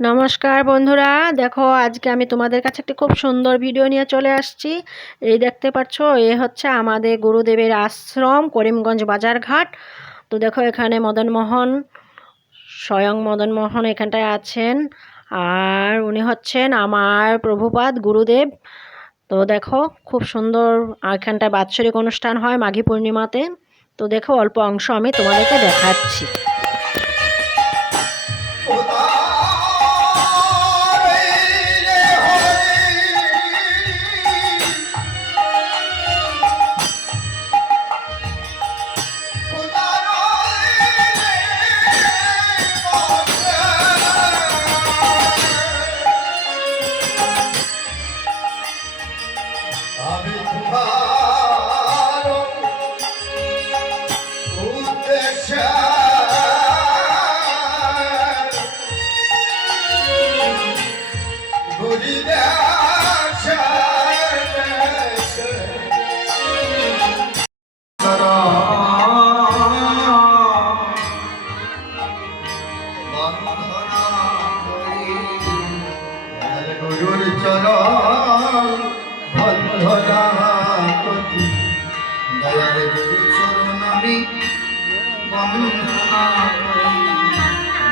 নমস্কার বন্ধুরা, দেখো আজকে আমি তোমাদের কাছে একটি খুব সুন্দর ভিডিও নিয়ে চলে আসছি। এই দেখতে পাচ্ছ, এ হচ্ছে আমাদের গুরুদেবের আশ্রম, করিমগঞ্জ বাজারঘাট। তো দেখো এখানে মদনমোহন স্বয়ং মদনমোহন এখানটায় আছেন। আর উনি হচ্ছেন আমার প্রভুপাদ গুরুদেব। তো দেখো, খুব সুন্দর এখানটায় বাৎসরিক অনুষ্ঠান হয় মাঘী পূর্ণিমাতে। তো দেখো, অল্প অংশ আমি তোমাদেরকে দেখাচ্ছি। deixar.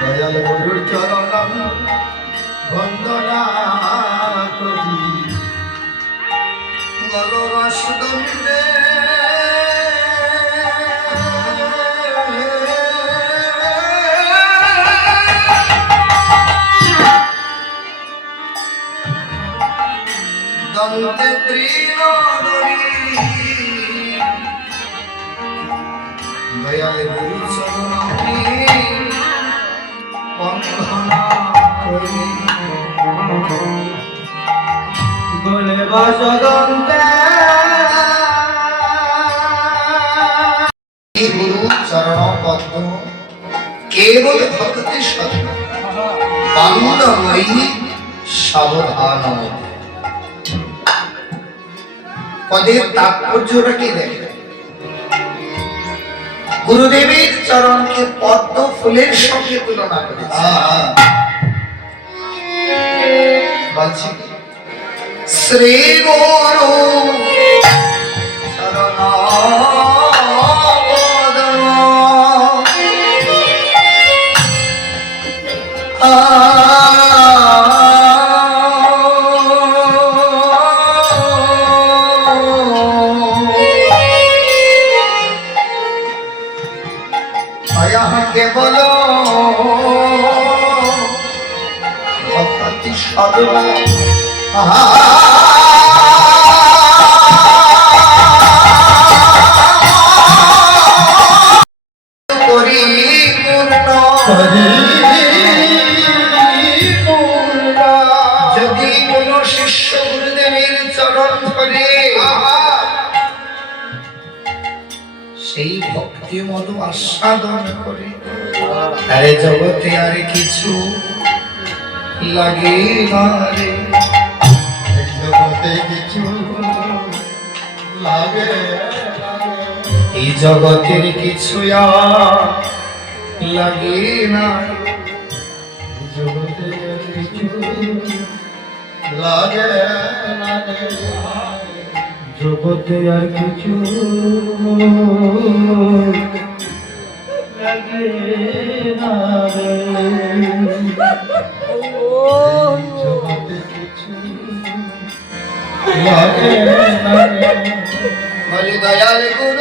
দয়াল গুরুর চরণ আমি বন্দনা করি। গররস দন্দে দন্তে দয়াল গুরু চরণে কেবল ভক্তি সত্য বান্দময়ী সাবধান পদের তাৎপর্যটা কি দেখে গুরুদেবের চরণকে পদ্ম ফুলের সঙ্গে তুলনা করেছে বলছি? শ্রী গুরু আয়াকে বলো। সর্ব যদি কোন শিষ্য গুরুদেবের চরণ ধরে সেই ভক্তি মধু আস্বাদন করে আরে জগতে আর কিছু লাগে না রে এই জগতের কিছু লাগে না। এই জগতে আর কিছু লাগে না জগতে আর কিছু লাগে না জগতে কিছু লাগে না রে বলে দয়াল গুরু